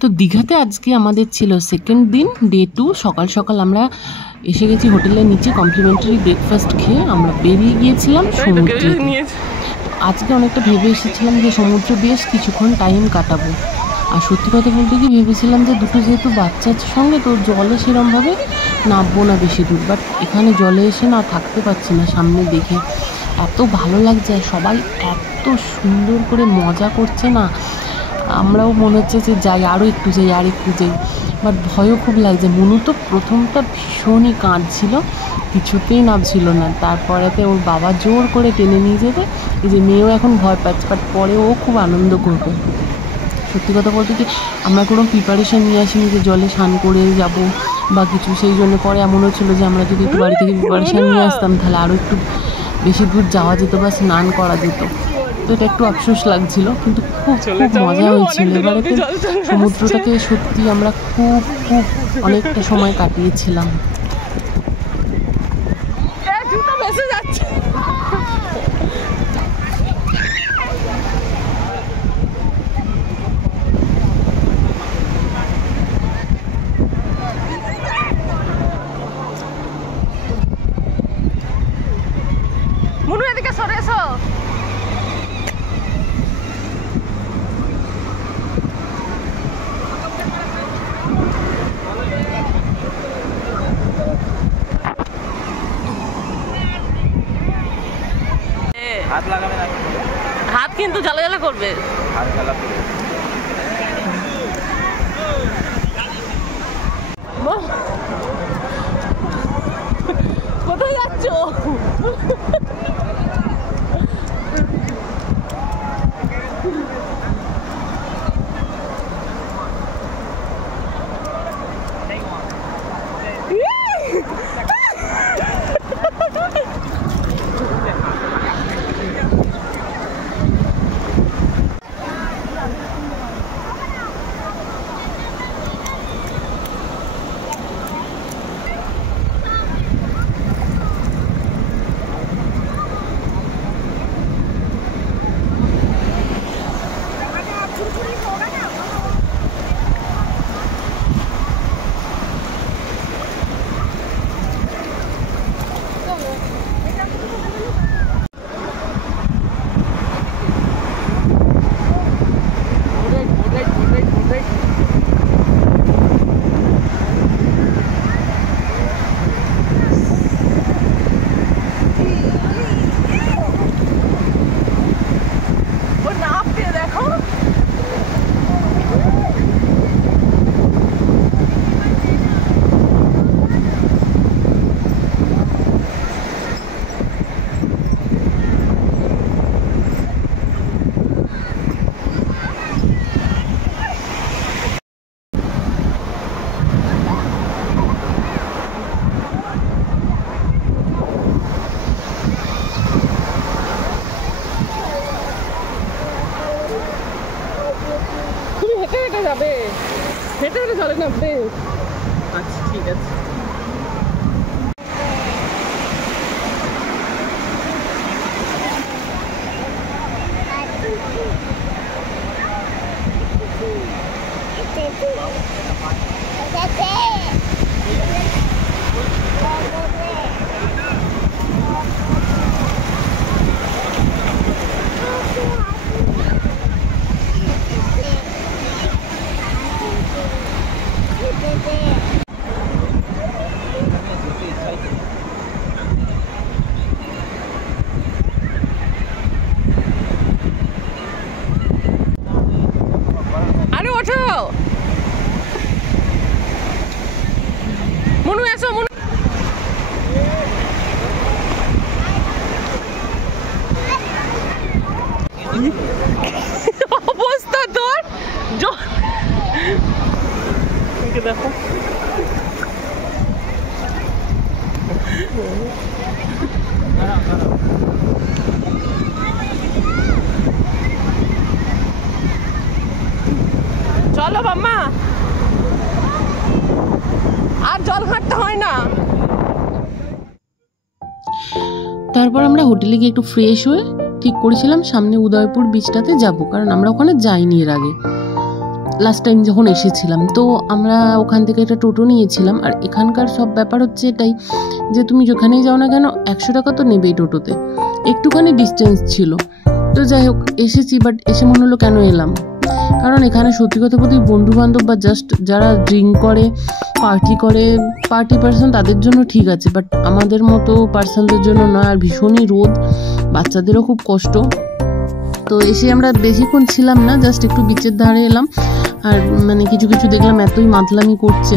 তো দীঘাতে আজকে আমাদের ছিল সেকেন্ড দিন, ডে 2। সকাল সকাল আমরা এসে গেছি হোটেলের নিচে। কমপ্লিমেন্টারি ব্রেকফাস্ট খেয়ে আমরা বেরিয়ে গিয়েছিলাম সমুদ্রে। আজকে অনেকটা ভেবে এসেছিলাম যে সমুদ্রে বেশ কিছুক্ষণ টাইম কাটাবো। আর সত্যি কথা বলতে কি ভেবেছিলাম যে দুটো যেহেতু বাচ্চার সঙ্গে, তো জলে সেরমভাবে নামবো না বেশি দূর। বাট এখানে জলে এসে না থাকতে পারছি না, সামনে দেখে এত ভালো লাগছে, সবাই এত সুন্দর করে মজা করছে না। আমরাও মনে হচ্ছে যে যাই, আরও একটু যাই, আর একটু যাই। বাট ভয়ও খুব লাগছে। মনু তো প্রথমটা ভীষণই কাঁদছিল, কিছুতেই নামছিল না। তারপরেতে ওর বাবা জোর করে টেনে নিয়ে যেতে, এই যে মেয়েও এখন ভয় পাচ্ছে, বাট পরে ও খুব আনন্দ করবে। সত্যি কথা বলতে কি আমরা কোনো প্রিপারেশান নিয়ে আসিনি যে জলে স্নান করে যাব বা কিছু। সেই জন্য পরে এমন হচ্ছিলো যে আমরা যদি একটু বাড়ি থেকে প্রিপারেশান নিয়ে আসতাম তাহলে আরও একটু বেশি দূর যাওয়া যেত বা স্নান করা যেত। তো এটা একটু আফসোস লাগছিল, কিন্তু খুব খুব মজা হয়েছিল। এবারে সমুদ্রটাকে সত্যি আমরা খুব খুব অনেকটা সময় কাটিয়েছিলাম। মনু এদিকে সরে এসো। হাত লাগাবে না, হাত কিন্তু জ্বালা জ্বালা করবে। হাত জ্বালা করবে। কোথায় যাচ্ছো? হেঁটে হেঁটে যাবে, হেঁটে হেঁটে জলে নামবে। আচ্ছা ঠিক আছে। আরে ওঠো মনু, এসো মনু। অবস্থা তোর, দেখো চলো মাম্মা, আর জল ঘাটতে হয় না। তারপর আমরা হোটেলে গিয়ে একটু ফ্রেশ হয়ে ঠিক করেছিলাম সামনে উদয়পুর বিচটাতে যাব, কারণ আমরা ওখানে যাইনি এর আগে। লাস্ট টাইম যখন এসেছিলাম। তো আমরা ওখান থেকে একটা টোটো নিয়েছিলাম। আর এখানকার সব ব্যাপার হচ্ছে এটাই যে তুমি যেখানেই যাও না কেন 100 টাকা তো নেবেই টোটোতে, একটুখানি ডিস্টেন্স ছিল। তো যাই হোক এসেছি, বাট এসে মনে হলো কেন এলাম, কারণ এখানে সত্যি কথা বলতে বন্ধু বান্ধব বা জাস্ট যারা ড্রিঙ্ক করে পার্টি পার্সন তাদের জন্য ঠিক আছে, বাট আমাদের মতো পার্সনদের জন্য নয়। আর ভীষণই রোদ, বাচ্চাদেরও খুব কষ্ট। তো এসে আমরা বেশিক্ষণ ছিলাম না, জাস্ট একটু বিচের ধারে এলাম। আর মানে কিছু কিছু দেখলাম এতই মাতলামি করছে।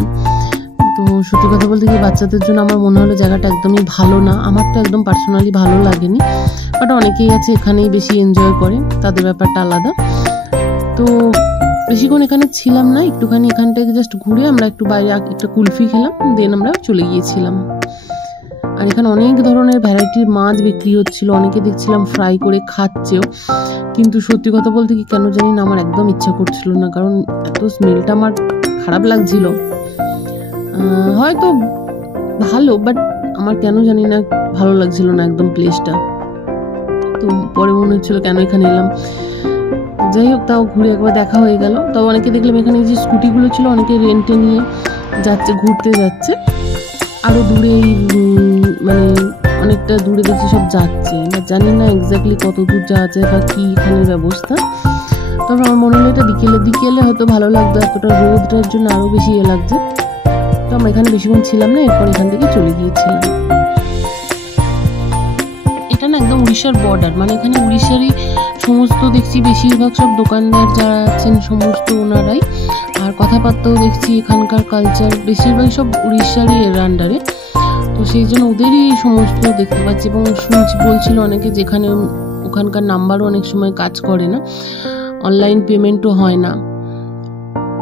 তো সত্যি কথা বলতে কি বাচ্চাদের জন্য আমার মনে হলো জায়গাটা একদমই ভালো না। আমার তো একদম পার্সোনালি ভালো লাগেনি, বাট অনেকেই আছে এখানেই বেশি এনজয় করে, তাদের ব্যাপারটা আলাদা। তো বেশিক্ষণ এখানে ছিলাম না, একটুখানি এখান থেকে জাস্ট ঘুরে আমরা একটু বাইরে একটা কুলফি খেলাম, দেন আমরা চলে গিয়েছিলাম। আর এখানে অনেক ধরনের ভ্যারাইটির মাছ বিক্রি হচ্ছিল, অনেকে দেখছিলাম ফ্রাই করে খাচ্ছেও। কিন্তু সত্যি কথা বলতে কি কেন জানি না আমার একদম ইচ্ছা করছিল না, কারণ এত স্মেলটা আমার খারাপ লাগছিল। হয়তো ভালো, বাট আমার কেন জানি না ভালো লাগছিল না একদম প্লেসটা। তো পরে মনে হচ্ছিল কেন এখানে এলাম। যাই হোক, তাও ঘুরে একবার দেখা হয়ে গেল। তাও অনেকে দেখলাম এখানে যে স্কুটিগুলো ছিল অনেকে রেন্টে নিয়ে যাচ্ছে, ঘুরতে যাচ্ছে। আরও দূরে মানে অনেকটা দূরে দেখছি সব যাচ্ছে, বা জানি না এক্স্যাক্টলি কত দূর যাওয়া যায় বা কী এখানে ব্যবস্থা। তবে আমার মনে হলো এটা বিকেলে হয়তো ভালো লাগতো, এতটা রোদটার জন্য আরও বেশি লাগছে। তো আমরা এখানে বেশিক্ষণ ছিলাম না, এরপর এখান থেকে চলে গিয়েছিলাম। এটা না একদম উড়িষ্যার বর্ডার, মানে এখানে উড়িষ্যারই সমস্ত দেখছি বেশিরভাগ সব দোকানদার যারা আছেন সমস্ত ওনারাই। আর কথাবার্তাও দেখছি এখানকার কালচার বেশিরভাগ সব উড়িষ্যারই এর আন্ডারে। তো সেই জন্য ওদেরই সমস্ত দেখতে পাচ্ছি। এবং বলছিল অনেকে যেখানে ওখানকার নাম্বারও অনেক সময় কাজ করে না, অনলাইন পেমেন্টও হয় না।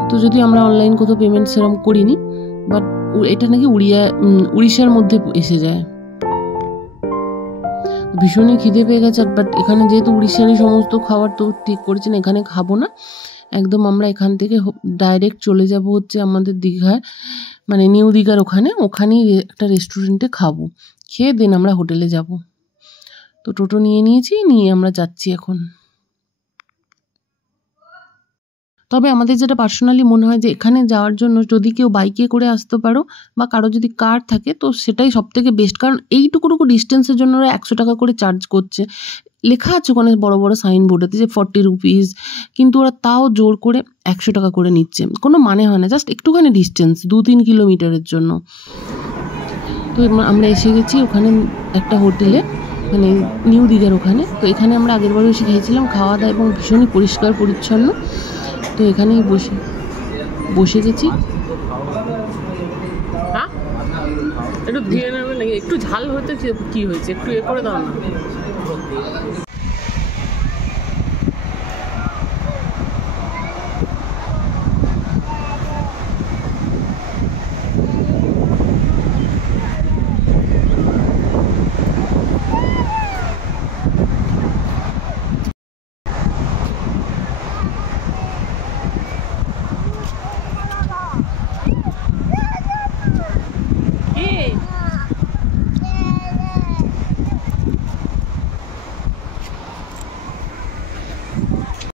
তো যদি আমরা অনলাইন কোথাও পেমেন্ট সেরকম করিনি, বাট এটা নাকি উড়িষ্যার মধ্যে এসে যায়। ভীষণই খিদে পেয়ে গেছে, বাট এখানে যেহেতু উড়িষ্যারই সমস্ত খাবার, তো ঠিক করেছেন এখানে খাবো না, একদম আমরা এখান থেকে ডাইরেক্ট চলে যাব হচ্ছে আমাদের দীঘায়, মানে নিউ দীঘার ওখানেই একটা রেস্টুরেন্টে খাবো, খেয়ে দেন আমরা হোটেলে যাব। তো টোটো নিয়ে আমরা যাচ্ছি এখন। তবে আমাদের যেটা পার্সোনালি মনে হয় যে এখানে যাওয়ার জন্য যদি কেউ বাইকে করে আসতে পারো বা কারো যদি কার থাকে তো সেটাই সব থেকে বেস্ট, কারণ এইটুকু ডিস্টেন্সের জন্য ওরা 100 টাকা করে চার্জ করছে। লেখা আছে ওখানে বড় বড় সাইনবোর্ডেতে যে 40 রুপিস, কিন্তু ওরা তাও জোর করে 100 টাকা করে নিচ্ছে, কোনো মানে হয় না, জাস্ট একটুখানি ডিস্টেন্স 2-3 কিলোমিটারের জন্য। তো আমরা এসে গেছি ওখানে একটা হোটেলে, মানে নিউ দীঘার ওখানে। তো এখানে আমরা আগেরবারও এসে খেয়েছিলাম, খাওয়া দাওয়া এবং ভীষণই পরিষ্কার পরিচ্ছন্ন। তো এখানেই বসে গেছি। হ্যাঁ একটু দিয়ে নেবে নাকি? একটু ঝাল হতে কি হয়েছে, একটু করে দাও না।